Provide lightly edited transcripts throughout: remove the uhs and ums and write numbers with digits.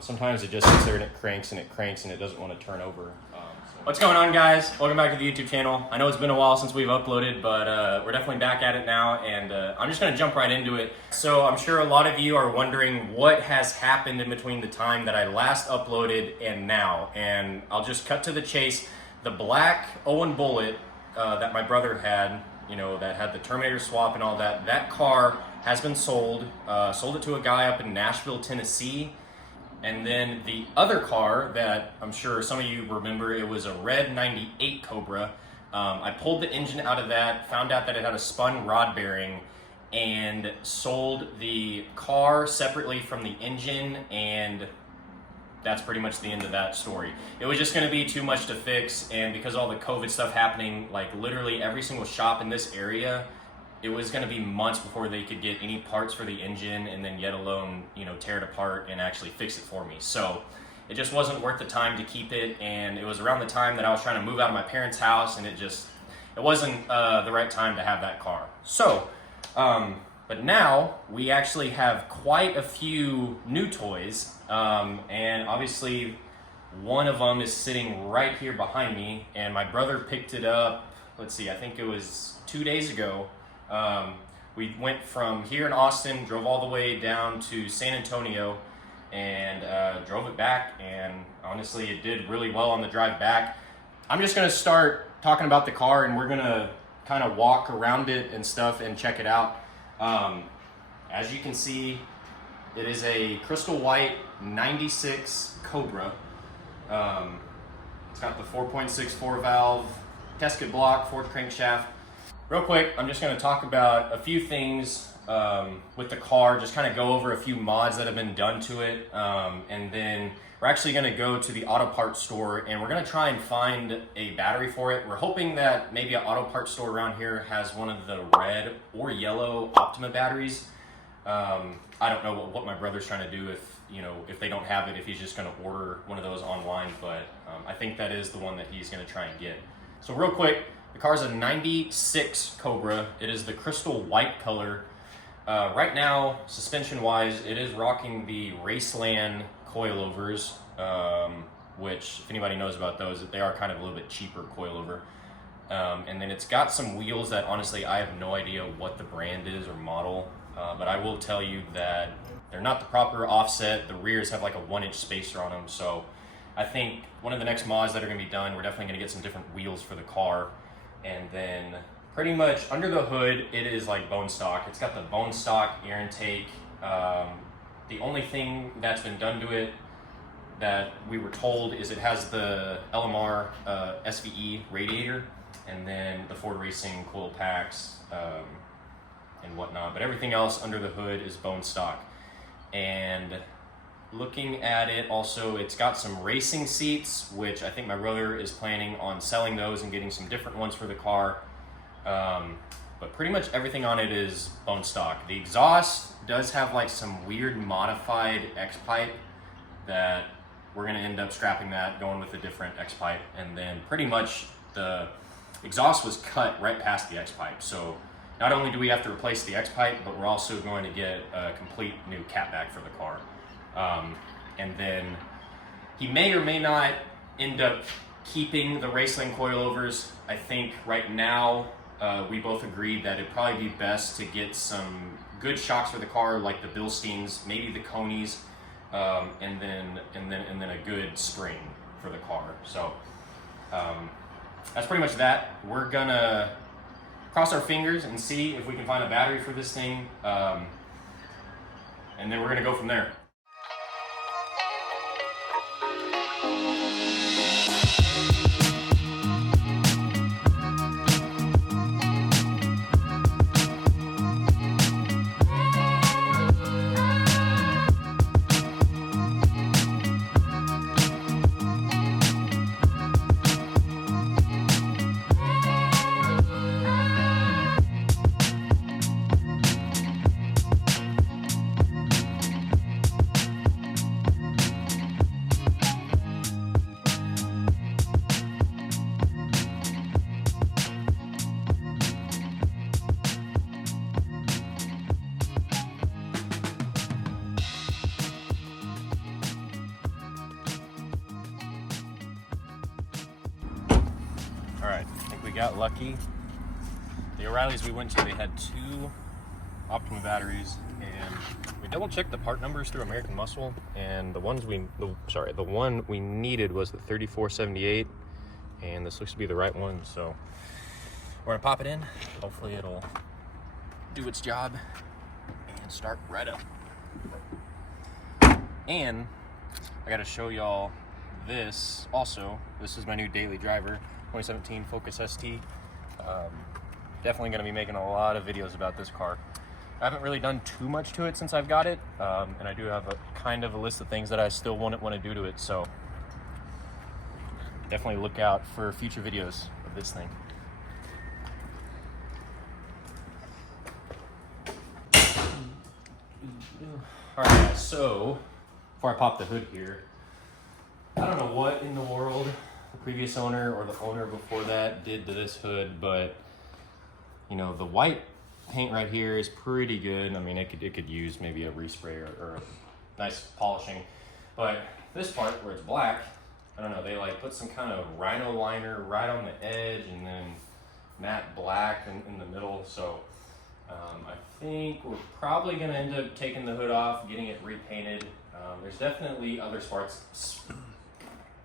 Sometimes it just sits there and it cranks and it doesn't want to turn over. What's going on, guys? Welcome back to the YouTube channel. I know it's been a while since we've uploaded, but we're definitely back at it now, and I'm just going to jump right into it. So I'm sure a lot of you are wondering what has happened in between the time that I last uploaded and now, and I'll just cut to the chase. The black Owen Bullet that my brother had, you know, that had the Terminator swap and all that, that car has been sold. Sold it to a guy up in Nashville, Tennessee. And then the other car that I'm sure some of you remember, it was a red 98 Cobra. I pulled the engine out of that, found out that it had a spun rod bearing, and sold the car separately from the engine, and that's pretty much the end of that story. It was just gonna be too much to fix, and because all the COVID stuff happening, like literally every single shop in this area, it was going to be months before they could get any parts for the engine, and then yet alone, you know, tear it apart and actually fix it for me. So it just wasn't worth the time to keep it, and it was around the time that I was trying to move out of my parents' house, and it wasn't the right time to have that car. So, but now we actually have quite a few new toys, and obviously one of them is sitting right here behind me, and my brother picked it up, let's see, I think it was 2 days ago. We went from here in Austin, drove all the way down to San Antonio, and drove it back, and honestly it did really well on the drive back. I'm just gonna start talking about the car, and we're gonna kind of walk around it and stuff and check it out. As you can see, it is a crystal white 96 Cobra. It's got the 4.64 valve test kit block, Ford crankshaft. Real quick, I'm just going to talk about a few things with the car, just kind of go over a few mods that have been done to it, and then we're actually going to go to the auto parts store, and we're going to try and find a battery for it. We're hoping that maybe an auto parts store around here has one of the red or yellow Optima batteries. I don't know what my brother's trying to do, if they don't have it, if he's just going to order one of those online, but I think that is the one that he's going to try and get. So real quick, the car is a 96 Cobra. It is the crystal white color. Right now, suspension-wise, it is rocking the Raceland coilovers, which, if anybody knows about those, they are kind of a little bit cheaper coilover. And then it's got some wheels that, honestly, I have no idea what the brand is or model, but I will tell you that they're not the proper offset. The rears have like a 1-inch spacer on them, so I think one of the next mods that are going to be done, we're definitely going to get some different wheels for the car. And then pretty much under the hood, it is like bone stock. It's got the bone stock air intake. The only thing that's been done to it that we were told is it has the LMR SVE radiator, and then the Ford Racing coil packs and whatnot. But everything else under the hood is bone stock. And looking at it also, it's got some racing seats, which I think my brother is planning on selling those and getting some different ones for the car. But pretty much everything on it is bone stock. The exhaust does have like some weird modified X-pipe that we're gonna end up scrapping that, going with a different X-pipe. And then pretty much the exhaust was cut right past the X-pipe. So not only do we have to replace the X-pipe, but we're also going to get a complete new catback for the car. And then he may or may not end up keeping the Raceland coilovers. I think right now we both agreed that it'd probably be best to get some good shocks for the car, like the Bilsteins, maybe the Conies, and then a good spring for the car. So that's pretty much that. We're gonna cross our fingers and see if we can find a battery for this thing, and then we're gonna go from there. got lucky. The O'Reilly's we went to, they had 2 Optima batteries, and we double checked the part numbers through American Muscle, and the one we needed was the 3478, and this looks to be the right one. So we're gonna pop it in. Hopefully it'll do its job and start right up. And I gotta show y'all this also. This is my new daily driver, 2017 Focus ST. Definitely gonna be making a lot of videos about this car. I haven't really done too much to it since I've got it, and I do have a kind of a list of things that I still want to do to it, so definitely look out for future videos of this thing. All right, guys, so before I pop the hood here, I don't know what in the world the previous owner or the owner before that did to this hood, but you know, the white paint right here is pretty good. I mean, it could use maybe a respray or a nice polishing, but this part where it's black, I don't know, they like put some kind of rhino liner right on the edge and then matte black in the middle. So I think we're probably gonna end up taking the hood off, getting it repainted. There's definitely other spots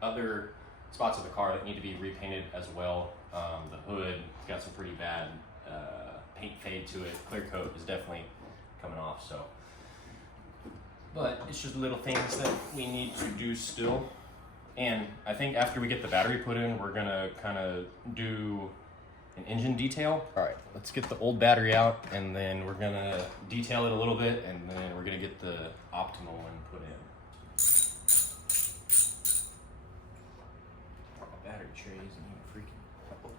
of the car that need to be repainted as well. The hood got some pretty bad paint fade to it. Clear coat is definitely coming off, so. But it's just little things that we need to do still. And I think after we get the battery put in, we're gonna kind of do an engine detail. All right, let's get the old battery out, and then we're gonna detail it a little bit, and then we're gonna get the Optima one put in. My battery trays need a freaking bolt.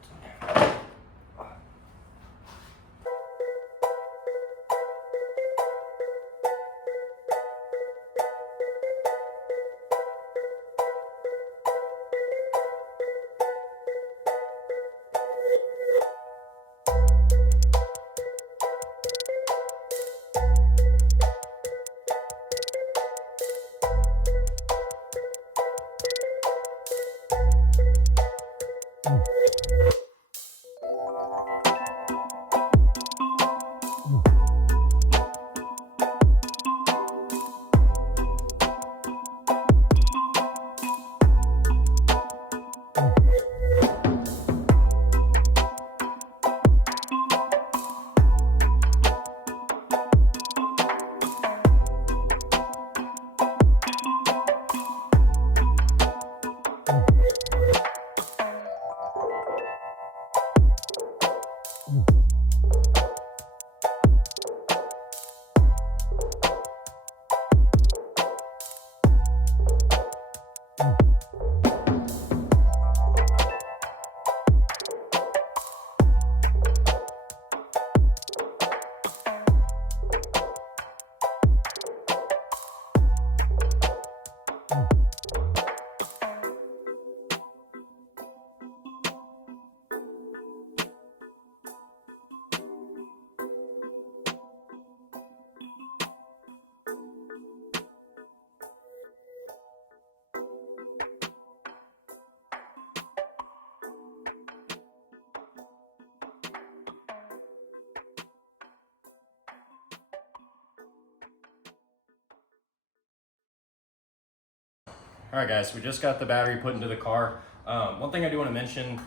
All right, guys, we just got the battery put into the car. One thing I do want to mention,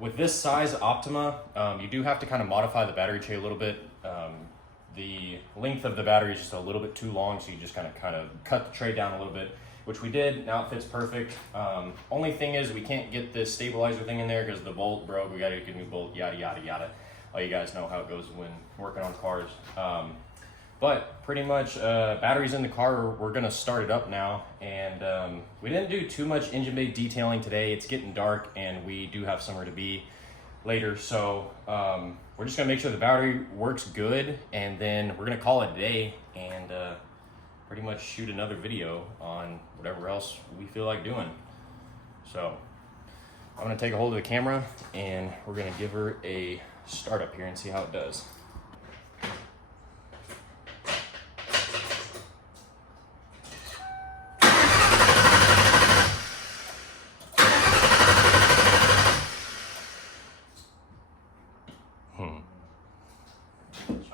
with this size Optima, you do have to kind of modify the battery tray a little bit. The length of the battery is just a little bit too long, so you just kind of cut the tray down a little bit, which we did. Now it fits perfect. Only thing is we can't get this stabilizer thing in there because the bolt broke. We got to get a new bolt, yada, yada, yada. All you guys know how it goes when working on cars. But pretty much batteries in the car, we're gonna start it up now. And we didn't do too much engine bay detailing today. It's getting dark and we do have somewhere to be later. So we're just gonna make sure the battery works good, and then we're gonna call it a day and pretty much shoot another video on whatever else we feel like doing. So I'm gonna take a hold of the camera and we're gonna give her a start up here and see how it does.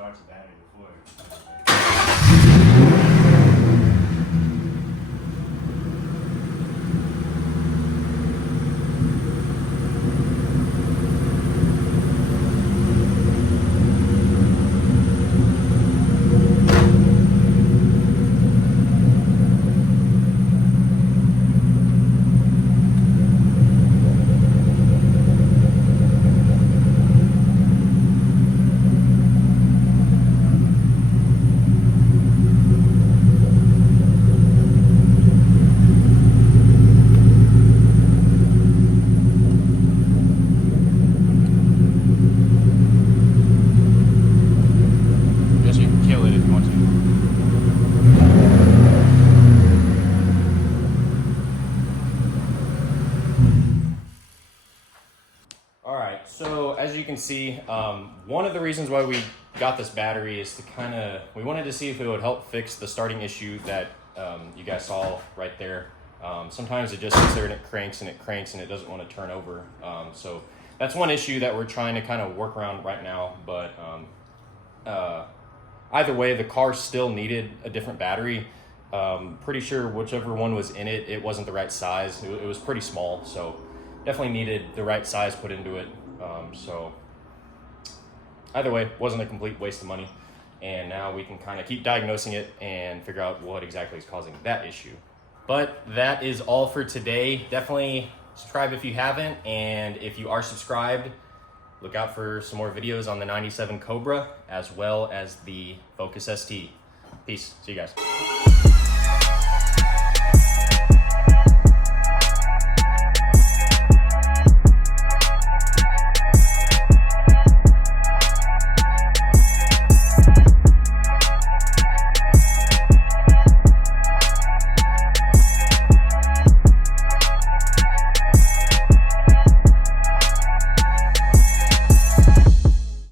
charge the battery before. Guess you can kill it if you want to. All right, so as you can see, one of the reasons why we got this battery is to we wanted to see if it would help fix the starting issue that you guys saw right there. Sometimes it just sits there and it cranks and it doesn't want to turn over. So that's one issue that we're trying to kind of work around right now. But either way, the car still needed a different battery. Pretty sure whichever one was in it, it wasn't the right size. It was pretty small, so definitely needed the right size put into it. So either way, wasn't a complete waste of money. And now we can kind of keep diagnosing it and figure out what exactly is causing that issue. But that is all for today. Definitely subscribe if you haven't. And if you are subscribed, look out for some more videos on the 97 Cobra as well as the Focus ST. Peace. See you guys.